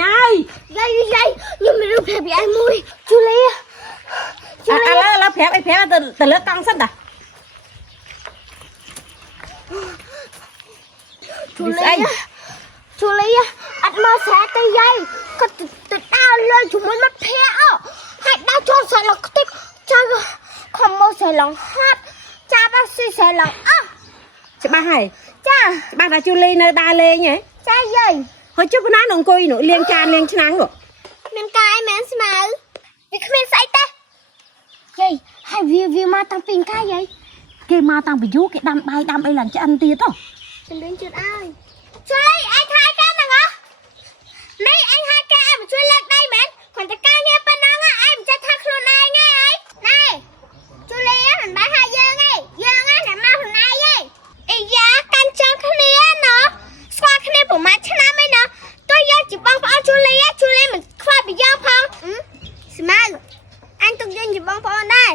ញ៉ើយខ្ញុំមិនรู้ប្រាប់ពីឯងមួយជូលីឥឡូវប្រាប់អីប្រាប់ទៅលើកង់សិនតាជូលីអត់មកស្រែទៅយាយគាត់ទៅដើរលើជាមួយមិត្តភ័ក្តិហើយដើរចូលស្រែឡងខ្ទេចចាំខំមកស្រែឡងហាត់ចាប់អស់ស៊ីស្រែឡងច្បាស់ហើយចាច្បាស់ថាជូលីនៅដើរលេងហ៎ចាយាយហើយជុំប៉ុណ្ណានឹងអង្គុយនោះលាងចានលាងឆ្នាំងនោះមានកាយមែនស្មៅវាគ្មានស្អីទេយាយហើយវាមកតាំងពីកាយយាយគេមកតាំងពីយូរគេដាំបាយដាំអីឡើងឆ្អិនទៀតហ៎ជំរុញជឿនអើយជួយអញថាកាហ្នឹងហ៎នេះអញហាកាអញជួយលើកដៃមែនគាត់តែការងារប៉ុណ្ណឹងអញមិនចេះថាខ្លួនឯងទេអីណែជូលីមិនបានហាយើងទេយើងណាមកខ្លួនឯងទេអីយ៉ាកាន់ចង់គ្នាណ៎ស្គាល់គ្នាប្រហែលឆ្នាំឯណ៎ទោះយើងជាបងប្អូនជូលីមិនខ្វល់ពីយើងផងស្មៅអញទុកយើងជាបងប្អូនដែរ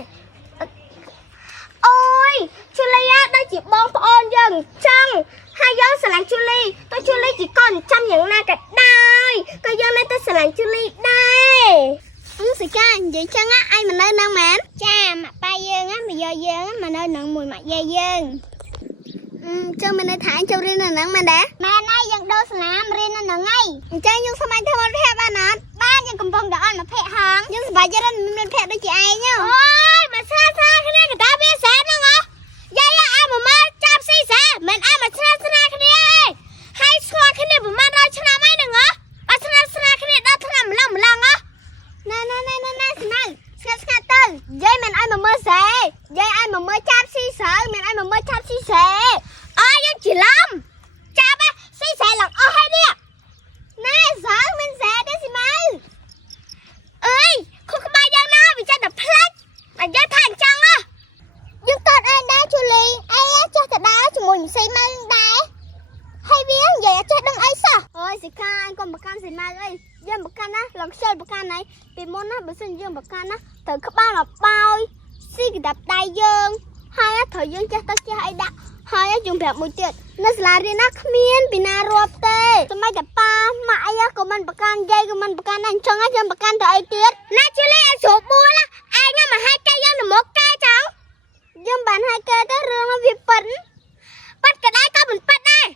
អូយជូលីដូចជាបងប្អូនយើងអញ្ចឹងហើយយើងស្រឡាញ់ជូលីតើជូលីជាកូនចាំយ៉ាងណាក៏ដោយក៏យើងនៅតែស្រឡាញ់ជូលីដែរសិកានិយាយចឹងអញមិននៅនឹងមែនចាម៉ាក់ប៉ាយើងមកយកយើងមកនៅនឹងមួយម៉ាក់យាយយើងចឹងមិននៅថាអញចូលរៀននៅនឹងមែនដែរមែនហើយយើងដូរសាលារៀននៅនឹងហើយអញ្ចឹងយើងស្មានធ្វើមិត្តភក្តិបានអត់បានយើងកំពុងតែអត់មិត្តភក្តិហងយើងសប្បាយចិត្តមិត្តភក្តិដូចជាឯងអូយមកស្រាគ្នាក៏តាវាសែនហ្នឹងហ៎យាយឲ្យមកមើលចាប់ស៊ីសាមិនឲ្យមកស្រាគ្នាទេហើយស្គាល់គ្នាប្រហែល10ឆ្នាំហើយហ្នឹងហ៎អត់ស្រាគ្នាដល់ថ្ងៃម្លងហ៎ណែស្នៅស្ងាត់ទៅយាយមិនឲ្យមកមើលសាយាយឲ្យមកមើលចាប់ស៊ីសាមិនឲ្យមកមើលចាប់ស៊ីសាអើយើងច្រឡំចាប់ស៊ីសាឡើងអស់ហើយនេះណែសាមិនសាទេស៊ីម៉ៅអើយខុសក្បាយយ៉ាងណាវាចេះតែផ្លាច់តែយើងថាអញ្ចឹងយើងតើឯងដែរជូលីអីចេះតែដើរជាមួយសីម៉ៅដែរហើយវានិយាយចេះដឹងអីសោះអូយសិកាអញកុំប្រកាន់សីម៉ៅអីយើងប្រកាន់ណាឡើងខ្ជិលប្រកាន់ហើយពីមុនណាបើសិនយើងប្រកាន់ណាត្រូវក្បាលឲ្យបោយស៊ីកដាប់ដៃយើងហើយត្រូវយើងចេះទៅចេះអីដាក់ហើយយើងប្រាប់មួយទៀតនៅសាលារៀនណាគ្មានពីណារាប់ទេសម្រាប់តែប៉ាម៉ាក់អីក៏មិនប្រកាន់យាយក៏មិនប្រកាន់ណាអញ្ចឹងយើងប្រកាន់ទៅអីទៀតណាជូលីឲ្យស្រួលបួលឯងមកហើយកែយើងទៅមុខកែចឹងយើងបានហើយកែទៅរឿងវាប៉ិនក៏ដែរក៏មិនប៉ិនដែរ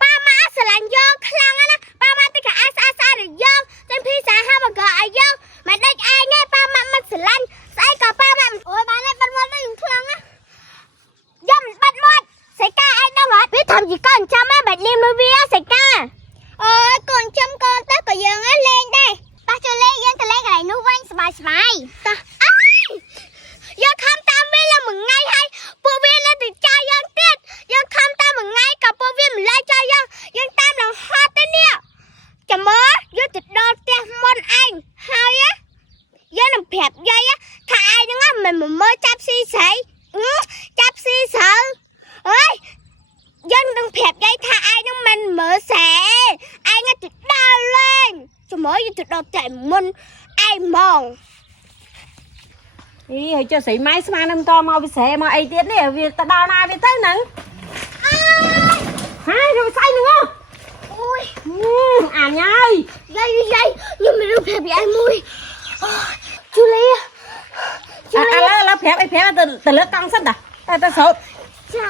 ប៉ាម៉ាក់ស្រឡាញ់យើងខ្លាំងណាប៉ាម៉ាក់ទៅក៏ស្អាតយើងតែភីសាហាមកក៏ឲ្យយើងមិនដេចឯងទេប៉ាម៉ាក់មិនស្រឡាញ់ស្អីក៏ប៉ាម៉ាក់អូយបានហើយបាត់មាត់ទៅខ្ញុំខ្លាំងណាយកមិនបាត់មាត់សេកាឯងដឹងអត់វាធ្វើជាកូនចាំហ៎បាច់លៀមលើវាសេកាអូយកូនចាំកូនទៅក៏យើងលេងដែរតោះចូលលេងយើងទៅលេងកន្លែងនោះវិញសប្បាយតោះអើយយើងខំតាមវាឡើងមួយថ្ងៃហើយពួកវានៅតែចោលយើងទៀតយើងខំតាមមួយថ្ងៃក៏ពួកវាមិនលែងចោលយើងតាមឡើងហត់ទៅនេះចាំមើលយើងទៅដល់ផ្ទះមុនឯងហើយយើងនឹងប្រាប់យាយថាឯងហ្នឹងមិនមើលចាប់ស៊ីស្រីចាប់ស៊ីស្រូវអើយយើងនឹងប្រាប់យាយថាឯងហ្នឹងមិនមើលស្រីឯងទៅដើរលេងចាំមើលយើងទៅដល់ផ្ទះមុនឯងហ្មងអីហើយចុះស្រីម៉ៃស្មាននឹងតមកវិសេមកអីទៀតនេះវាទៅដល់ណាវាទៅហ្នឹងហើយវាស្អីហ្នឹងអូយអាញ៉ើយយាយខ្ញុំមិនรู้ប្រាប់ពីឯងមួយជូលីឥឡូវប្រាប់អីប្រាប់ទៅលើកង់សិនតាតែសោតចា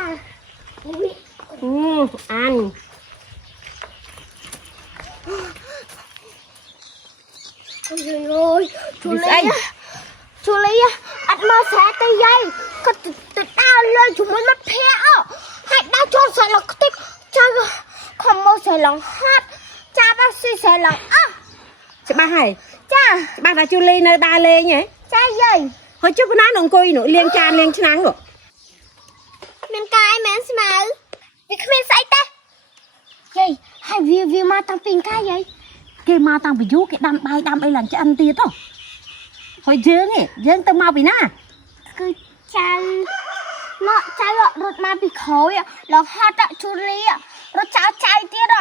អញអូយជូលីអត់មកស្រែទៅយាយគាត់ទៅដើរលើជាមួយមិត្តភ័ក្តិហើយដើរចូលស្រែឡងខ្ទេចចាំខំមកស្រែឡងហាត់ចាប់អស់ស៊ីស្រែឡងច្បាស់ហើយចាច្បាស់ថាជូលីនៅដើរលេងហ៎ចាយាយហើយជុំប៉ុណ្ណានឹងអង្គុយនោះលាងចានលាងឆ្នាំងនោះមានកាយមែនស្មៅវាគ្មានស្អីទេយាយហើយវាមកតាំងពីកាយយាយគេមកតាំងពីយូរគេដាំបាយដាំអីឡើងឆ្អិនទៀតហ៎ហើយយើងទៅមកពីណាគឺចៅរត់មកពីក្រោយឡងហត់ជូលីរត់ចៅទៀត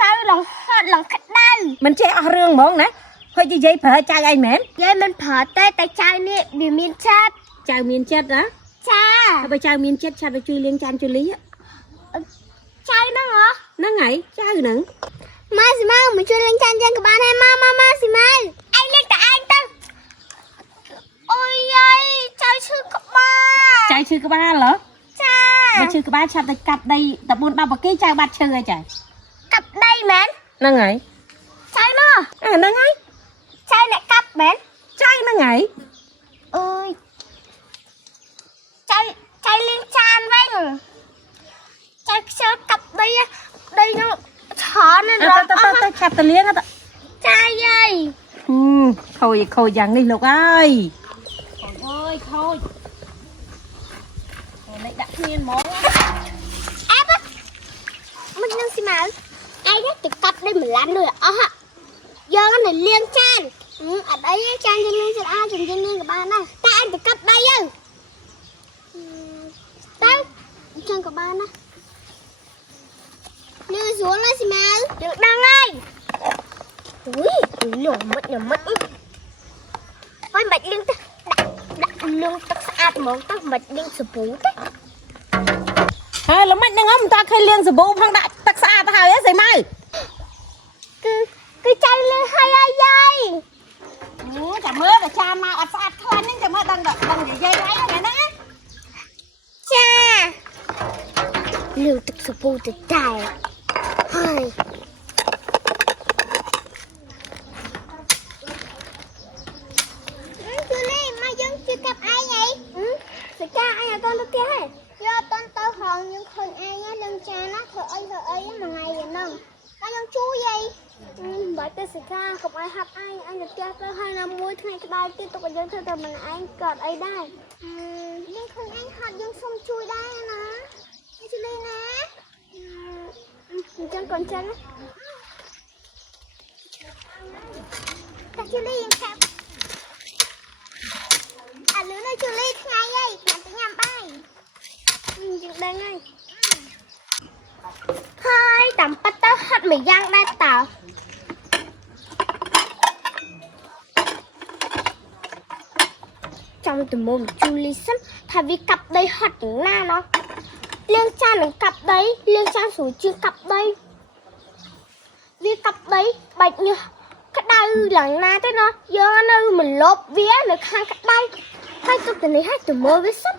ចៅឡងហត់ឡងក្តៅមិនចេះអស់រឿងហ្មងណាហើយនិយាយប្រើចៅអីមែនយាយមិនប្រើទេតែចៅនេះវាមានចិត្តចៅមានចិត្តណាចាហើយបើចៅមានចិត្តឆាប់ទៅជួយលាងចានជូលីចៅហ្នឹងហ្នឹងហើយចៅហ្នឹង Mai xì mau mình chui lên chăn chăn các bạn hay ma xì mai. Anh lên cả anh ta. Ôi ơi, chào sư các bạn. ចៅឈឺក្បាលเหรอ Chà. បើឈឺក្បាលឆាប់ទៅកាប់ដីតែ4 10ប្រគេចៅបាត់ឈឺហើយចា Cặp đây mến. ហ្នឹងហើយ Chai nữa. ហ្នឹងហើយ Chai lại cặp mến. ចៅហ្នឹងហើយ Ơi. Chai lên chan vinh. Chai chơi cặp đây á. Đây nó thỏ nên ទៅ rồi. ទៅឆាប់ទៅលាងទៅ Chai ơi. ខូចយ៉ាងនេះលោកអើយខូចនេះដាក់គ្មានហ្មង Ép á. Mình đang xì máu. Ai đấy từ cặp đây mình lăn rồi á. Giờ cái này liên chan. Ở đây chan trên liên trên A trên liên của bạn này. Ta ăn từ cặp đây ơi. Đây. Chan của bạn này. Đưa xuống là xì máu. Được đang ơi. Ui, lửa mất. Ôi mệt liên ta. Lương tắc sát món tắc mệt liên sụp bú thế. ហើយល្មិចហ្នឹងមិនតាឃើញលាងសាប៊ូផងដាក់ទឹកស្អាតទៅហើយស្អីម៉ៅ Cứ chay lên hay ai dây. ចាំមើលតែចានមកអត់ស្អាតខ្លាំងហ្នឹងចាំមើលដឹងនិយាយហើយហ្នឹងណា Cha. Lương tắc sụp bú từ tay. Hơi. Chú Ly, mai dân chưa gặp ai vậy? Thật ra ai là con tôi kia hả? Do con tao hòn nhưng không ai nhá đừng cha nó thở ơi mà ngày vậy nè. Ai dân chú vậy? Bởi tôi sẽ ra không ai hấp anh được kia tôi 2 năm muối ngày cái đai tiếp tục dân thôi tao mình anh cọt ấy đây. Nhưng không anh hot dân xong chui đây nè. Chú Ly nè. Chân còn chân á. Chú Lyยังแคบ à lứa nơi chú Ly ngay vậy làm tự nhầm bay chừng đây ngay thôi tầm bắt tao hết mì giang đây tao trong từ mồm chú Ly sắp thay vì cặp đây hết những na nó liên cha đừng cặp đấy liên cha số chưa cặp đây vì cặp đấy bạch như cái đau lần na thế nó giờ nó mình lốp vía được hai cái đây hai tôi tình này hai từ mơ với sắp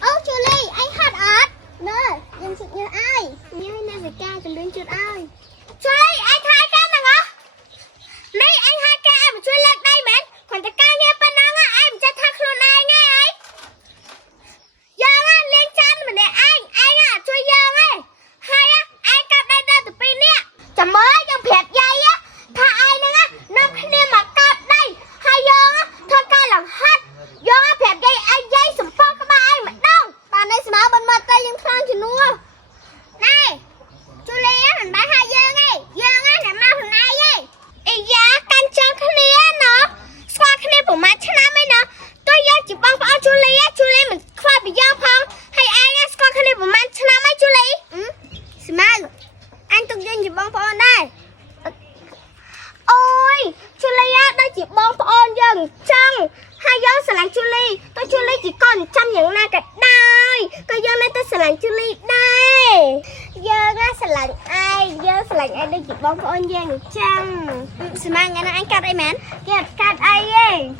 ô chú Ly anh hát ớt nè dân sự như ai như này phải ca từ lên chuyện ai chú Ly anh hai ca này hả này anh hai ca em chui lên đây mến còn ta ca nghe bên đó em cho thắc luôn ai nghe ấy giờ á liên chan mà để anh à chui giờ ấy hai á anh cặp đây ra từ pin nè chả mới trong phẹp dây á tha ai nữa á năm khi đi mà cặp đây hai giờ á thôi ca làm hết giờ á phẹp dây anh dây sầm phong các ba anh mà đâu bạn ấy smart bên mặt tay nhưng khang chỉ nuôi này chú Ly á mình bán hai giờ ngay giờ á là mau thằng ai vậy ý giá căn chân cái này á nó qua cái này của má chân năm ấy nó tôi giờ chỉ bằng phao chú Ly mình khoa bị giao phong hay ai á qua cái này của má chân năm ấy chú Ly smart anh tục dân chỉ bằng phao đây ôi chú Ly á đây chỉ bằng phao dân chân hai giờ sẽ làm chú Ly chỉ còn trăm những na cả đây coi giờ này tôi sẽ làm chú Ly đây giờ á sẽ làm ai đây chỉ bằng phao dân chân smart nghe nó anh cắt đây mến cắt ai ấy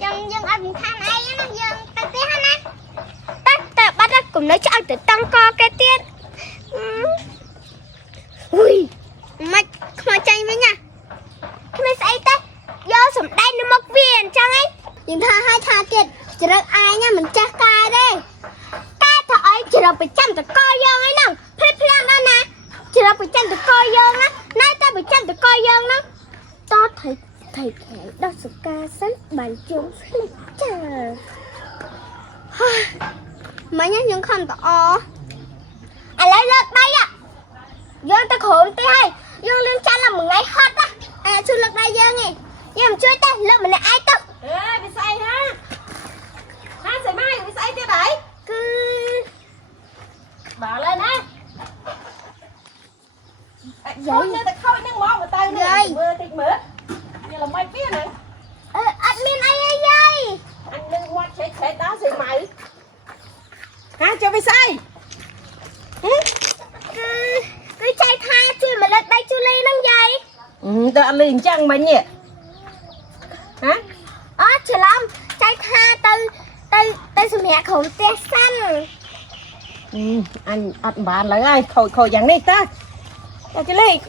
chân dân anh than ai á nó dân cái tiếc hả ta bắt ra cùng nói cho anh tự tăng co cái tiếc ui mày không tranh với nha cái này sẽ té do sầm đây nó mất viên chăng ấy nhưng tha hai tha kiệt chỉ được ai nha mình chắc cài đây cài thợ ấy chỉ được bị chăm từ coi dân ấy nè phê phê đó nè chỉ được bị chăm từ coi dân á nay ta bị chăm từ coi dân đó to thầy khẽ đó sự ca sách bàn chung chờ mấy nhá nhưng không tỏ à lấy lực đây à dân ta khổ tí hay dân lên cha là một ngày hết á à chú lực đây dân nè nhưng mà chơi ta lực mình là ai tức ê bị say ha sợi mai bị say chưa đấy cứ bỏ lên á vậy như ta khôi nước món của tay này mưa thịt mỡ như là mai phía này admin ai dây anh đừng quát chết đó sợi mai hả cho bị say anh liền chăng mà nhỉ hả chờ lắm trái tha từ sự mẹ khổng tê xanh anh bàn lại ai khôi khôi dạng này ta cho lấy